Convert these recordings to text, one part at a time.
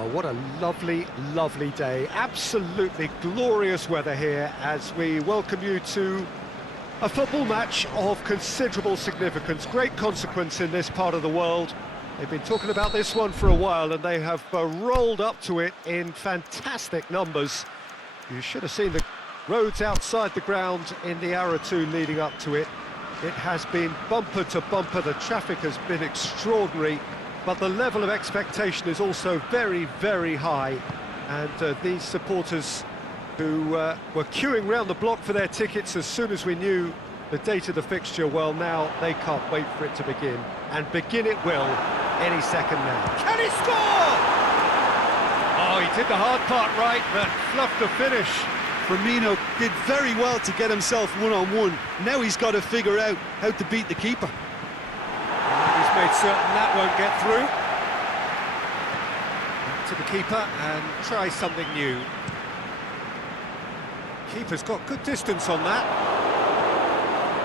Oh, what a lovely, lovely day. Absolutely glorious weather here as we welcome you to a football match of considerable significance, great consequence in this part of the world. They've been talking about this one for a while and they have rolled up to it in fantastic numbers. You should have seen the roads outside the ground in the hour or two leading up to it. It has been bumper to bumper, the traffic has been extraordinary, but the level of expectation is also very, very high. And these supporters who were queuing round the block for their tickets as soon as we knew the date of the fixture, well, now they can't wait for it to begin. And begin it will any second now. Can he score? Oh, he did the hard part right, but fluffed the finish. Firmino did very well to get himself one-on-one. Now he's got to figure out how to beat the keeper. He's made certain that won't get through. Back to the keeper and try something new. Keeper's got good distance on that.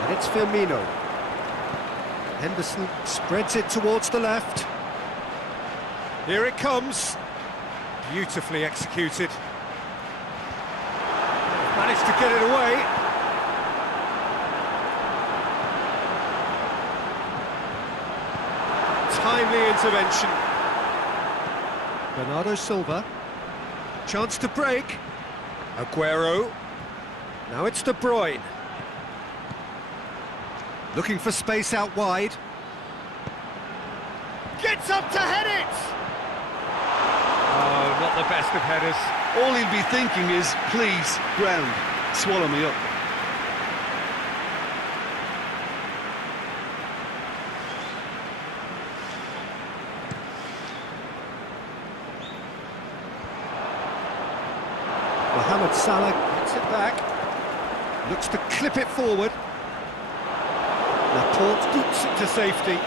And it's Firmino. Henderson spreads it towards the left. Here it comes. Beautifully executed. Managed to get it away. Timely intervention. Bernardo Silva. Chance to break. Aguero. Now it's De Bruyne. Looking for space out wide. Gets up to head it! Oh, not the best of headers. All he'll be thinking is, please, ground, swallow me up. Mohamed Salah gets it back. Looks to clip it forward. Laporte boots it to safety.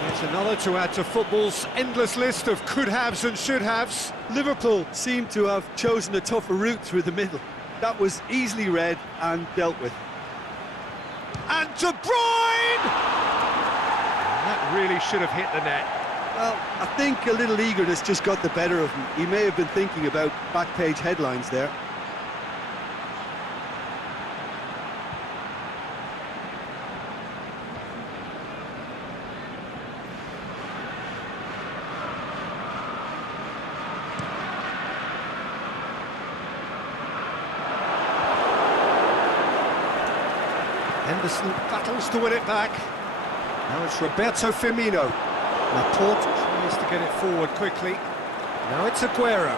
There's another to add to football's endless list of could-haves and should-haves. Liverpool seem to have chosen a tougher route through the middle. That was easily read and dealt with. And De Bruyne! That really should have hit the net. Well, I think a little eagerness just got the better of him. He may have been thinking about back-page headlines there. Henderson battles to win it back. Now it's Roberto Firmino. Laporte tries to get it forward quickly. Now it's Aguero.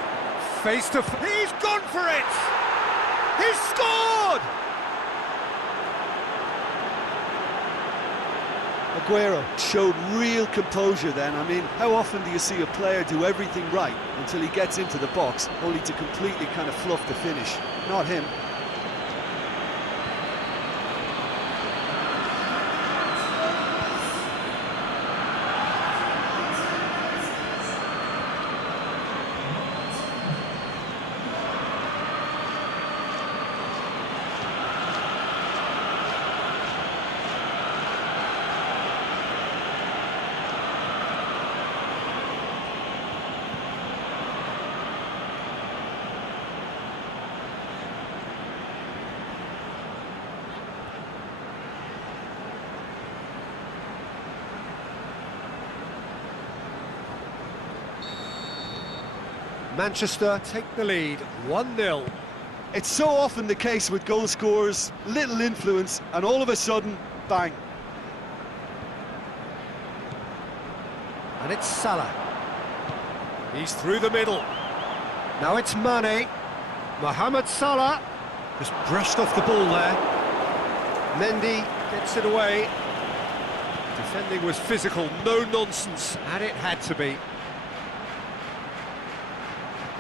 Face to face. He's gone for it! He's scored! Aguero showed real composure then. I mean, how often do you see a player do everything right until he gets into the box, only to completely kind of fluff the finish? Not him. Manchester take the lead, 1-0. It's so often the case with goal scorers, little influence, and all of a sudden, bang. And it's Salah. He's through the middle. Now it's Mane. Mohamed Salah just brushed off the ball there. Mendy gets it away. Defending was physical, no nonsense, and it had to be.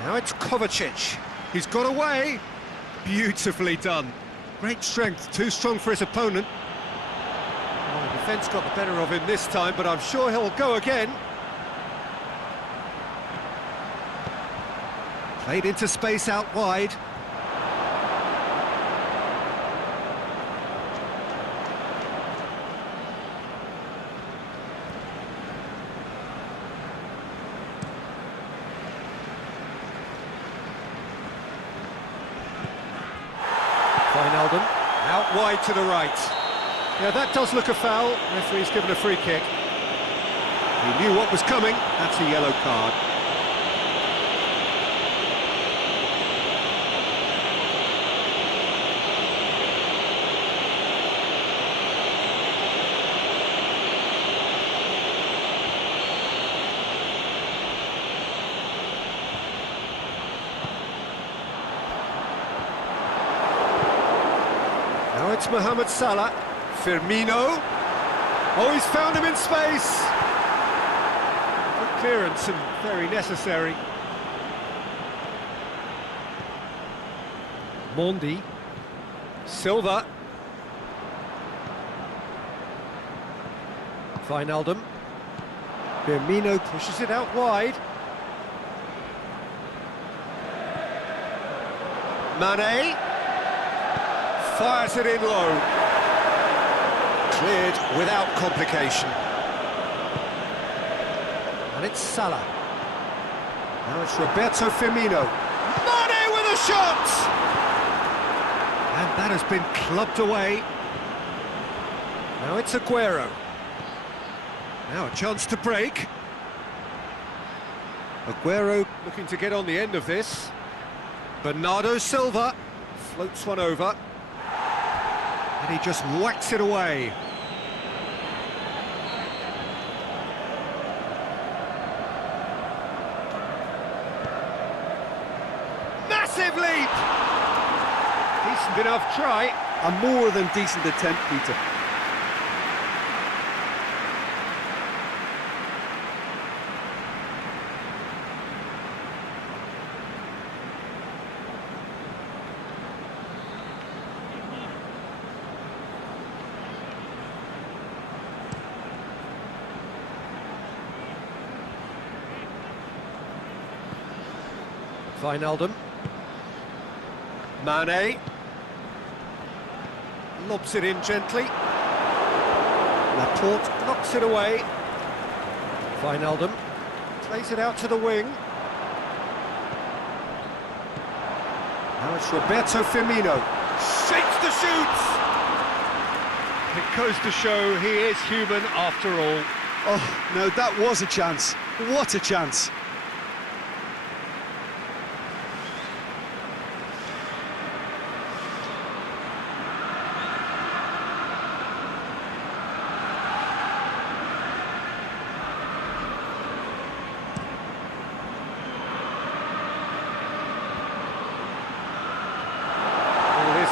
Now it's Kovacic. He's got away. Beautifully done. Great strength, too strong for his opponent. Oh, the defence got the better of him this time, but I'm sure he'll go again. Played into space out wide. Wijnaldum, out wide to the right. Yeah, that does look a foul. Referee's given a free kick. He knew what was coming. That's a yellow card. Now it's Mohamed Salah. Firmino. Oh, he's found him in space. Good clearance and very necessary. Mondi. Silva. Wijnaldum. Firmino pushes it out wide. Mane. Fires it in low. Cleared without complication. And it's Salah. Now it's Roberto Firmino. Mane with a shot! And that has been clubbed away. Now it's Aguero. Now a chance to break. Aguero looking to get on the end of this. Bernardo Silva floats one over. And he just whacks it away. Massive leap! Decent enough try. A more than decent attempt, Peter. Wijnaldum. Mane. Lobs it in gently. Laporte knocks it away. Wijnaldum plays it out to the wing. Now it's Roberto Firmino. Shakes the shoots! It goes to show he is human after all. Oh, no, that was a chance. What a chance.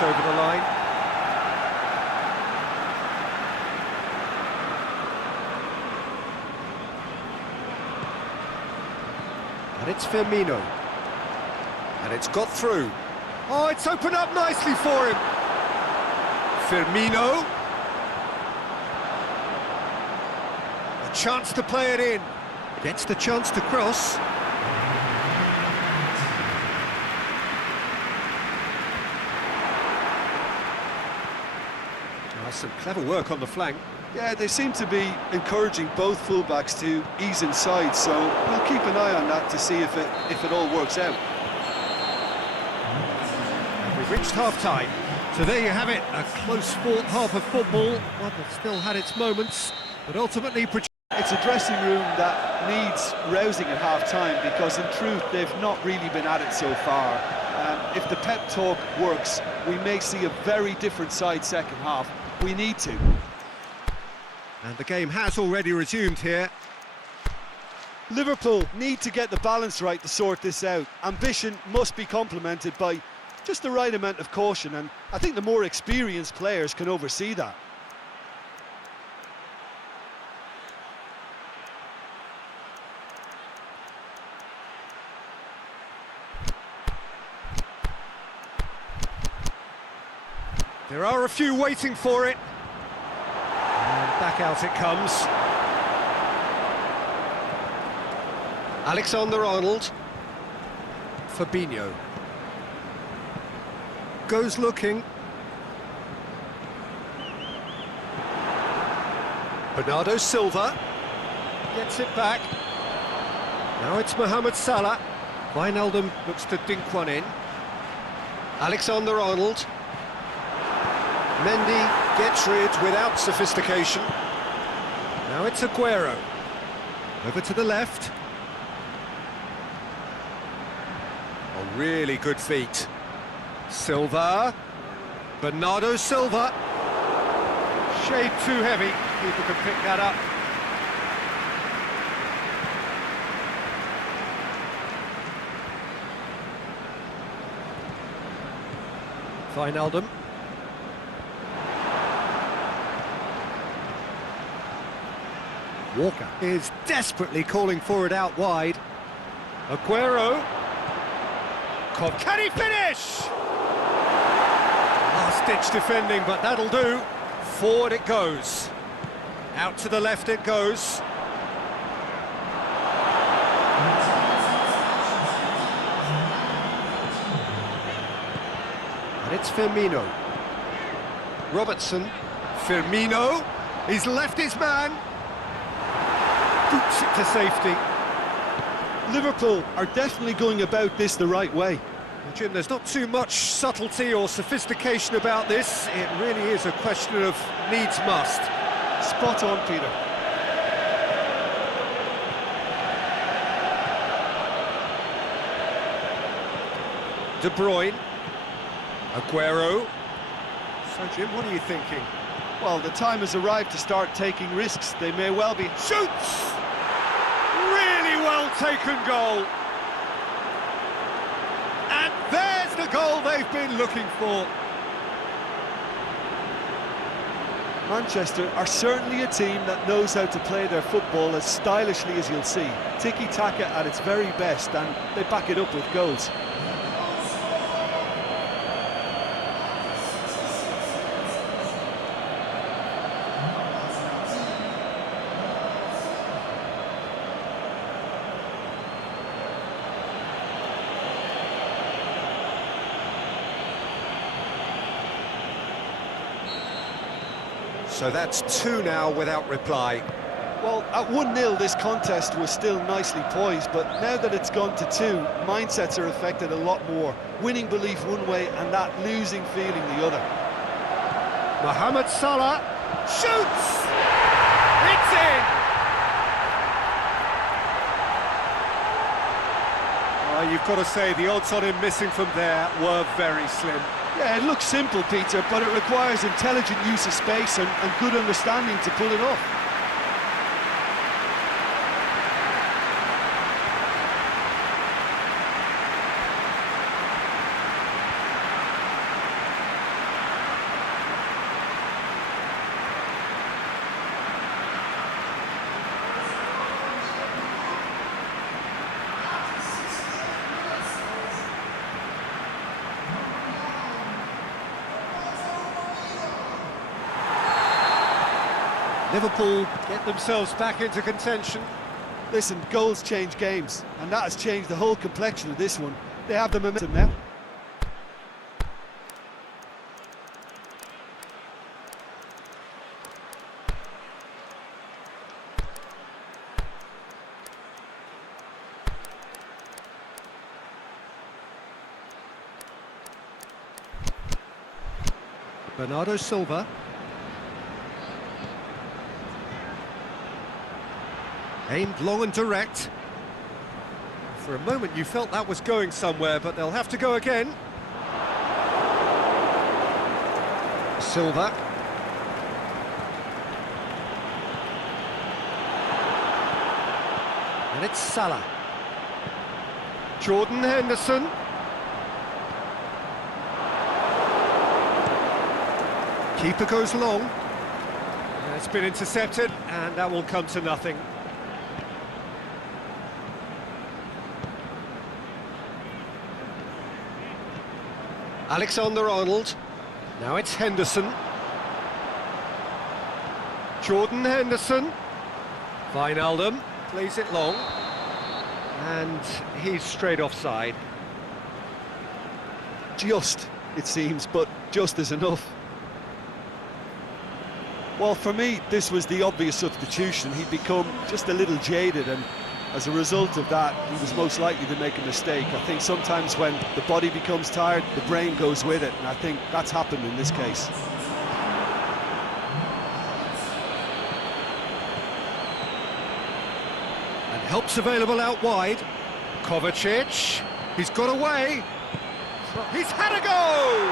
Over the line. And it's Firmino. And it's got through. Oh, it's opened up nicely for him. Firmino. A chance to play it in. Gets the chance to cross. Some clever work on the flank. Yeah, they seem to be encouraging both fullbacks to ease inside, so we'll keep an eye on that to see if it all works out. We've reached half-time, so there you have it, a close-fought half of football, one that still had its moments, but ultimately... It's a dressing room that needs rousing at half-time, because in truth they've not really been at it so far. If the pep talk works, we may see a very different side second half. We need to. And the game has already resumed here. Liverpool need to get the balance right to sort this out. Ambition must be complemented by just the right amount of caution, and I think the more experienced players can oversee that. There are a few waiting for it. And back out it comes. Alexander-Arnold. Fabinho. Goes looking. Bernardo Silva. Gets it back. Now it's Mohamed Salah. Wijnaldum looks to dink one in. Alexander-Arnold. Mendy gets rid without sophistication. Now it's Aguero. Over to the left. A really good feat. Silva. Bernardo Silva. Shade too heavy. People can pick that up. Wijnaldum. Walker is desperately calling for it out wide. Aguero. Can he finish? Last-ditch defending, but that'll do. Forward it goes. Out to the left it goes. And it's Firmino. Robertson. Firmino. He's left his man. Boots it to safety. Liverpool are definitely going about this the right way. Well, Jim, there's not too much subtlety or sophistication about this. It really is a question of needs must. Spot on, Peter. De Bruyne. Aguero. So, Jim, what are you thinking? Well, the time has arrived to start taking risks. They may well be... Shoots! Really well taken goal. And there's the goal they've been looking for. Manchester are certainly a team that knows how to play their football as stylishly as you'll see. Tiki-taka at its very best, and they back it up with goals. So that's 2 now without reply. Well, at 1-0 this contest was still nicely poised, but now that it's gone to 2, mindsets are affected a lot more. Winning belief one way and that losing feeling the other. Mohamed Salah shoots! It's in! You've got to say the odds on him missing from there were very slim. Yeah, it looks simple, Peter, but it requires intelligent use of space and good understanding to pull it off. Liverpool get themselves back into contention. Listen, goals change games, and that has changed the whole complexion of this one. They have the momentum now. Bernardo Silva. Aimed long and direct. For a moment you felt that was going somewhere, but they'll have to go again. Silva. And it's Salah. Jordan Henderson. Keeper goes long. And it's been intercepted, and that will come to nothing. Alexander-Arnold. Now it's Henderson. Jordan Henderson. Wijnaldum plays it long. And he's straight offside. Just, it seems, but just is enough. Well, for me, this was the obvious substitution. He'd become just a little jaded, and as a result of that, he was most likely to make a mistake. I think sometimes when the body becomes tired, the brain goes with it, and I think that's happened in this case. Help's available out wide. Kovacic, he's got away. He's had a go!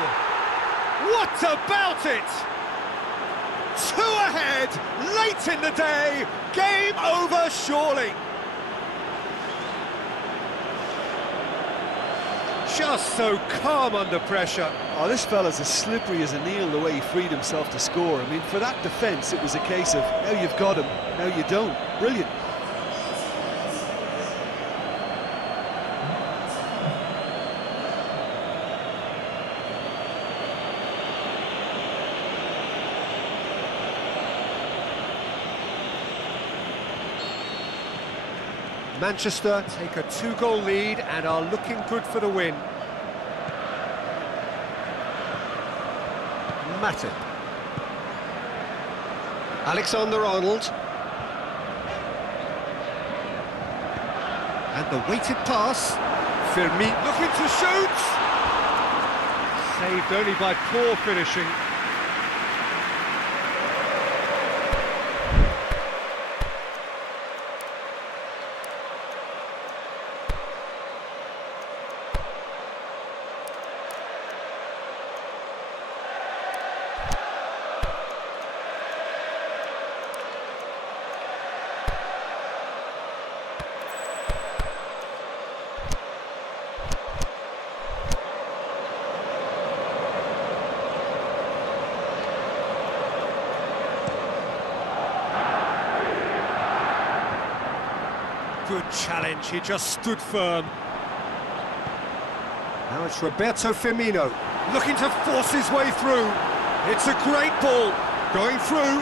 What about it? 2 ahead, late in the day, game over surely. Just so calm under pressure. Oh, this fella's as slippery as an eel the way he freed himself to score. I mean, for that defence, it was a case of, now you've got him, now you don't. Brilliant. Manchester take a 2-goal lead and are looking good for the win. Matip. Alexander-Arnold. And the weighted pass. Firmino looking to shoot. Saved only by poor finishing. Good challenge, he just stood firm. Now it's Roberto Firmino, looking to force his way through. It's a great ball, going through.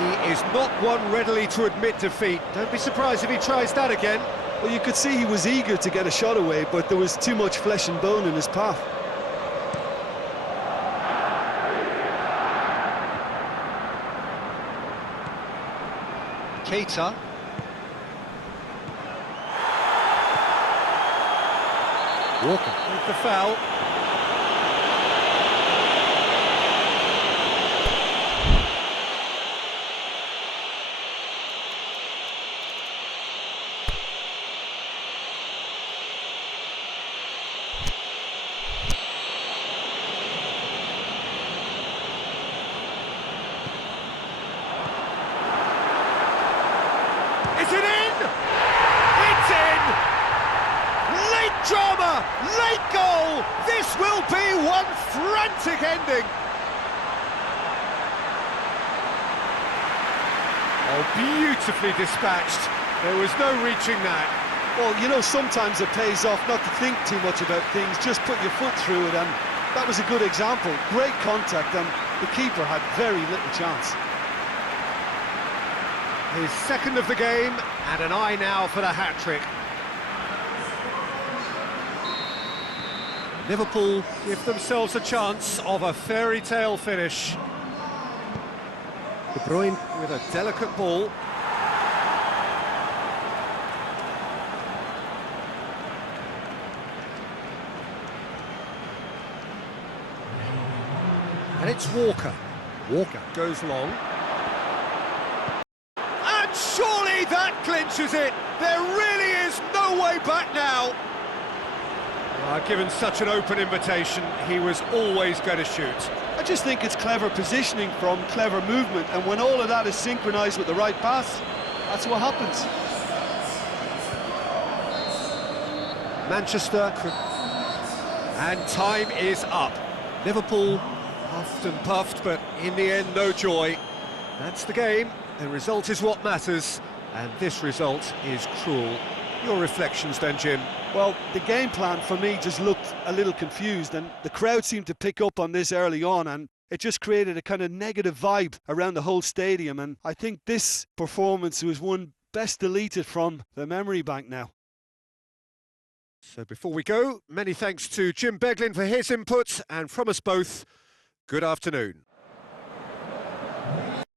He is not one readily to admit defeat. Don't be surprised if he tries that again. Well, you could see he was eager to get a shot away, but there was too much flesh and bone in his path. Keita. Walker with the foul. Is it in? It's in! Late drama, late goal! This will be one frantic ending! Oh, beautifully dispatched. There was no reaching that. Well, you know, sometimes it pays off not to think too much about things, just put your foot through it, and that was a good example. Great contact, and the keeper had very little chance. His second of the game, and an eye now for the hat-trick. Liverpool give themselves a chance of a fairy tale finish. De Bruyne with a delicate ball. And it's Walker. Walker goes long. Surely that clinches it! There really is no way back now! Given such an open invitation, he was always going to shoot. I just think it's clever positioning from clever movement, and when all of that is synchronised with the right pass, that's what happens. Manchester, and time is up. Liverpool huffed and puffed, but in the end, no joy. That's the game. The result is what matters, and this result is cruel. Your reflections then, Jim? Well, the game plan for me just looked a little confused, and the crowd seemed to pick up on this early on, and it just created a kind of negative vibe around the whole stadium, and I think this performance was one best deleted from the memory bank now. So before we go, many thanks to Jim Beglin for his input, and from us both, good afternoon.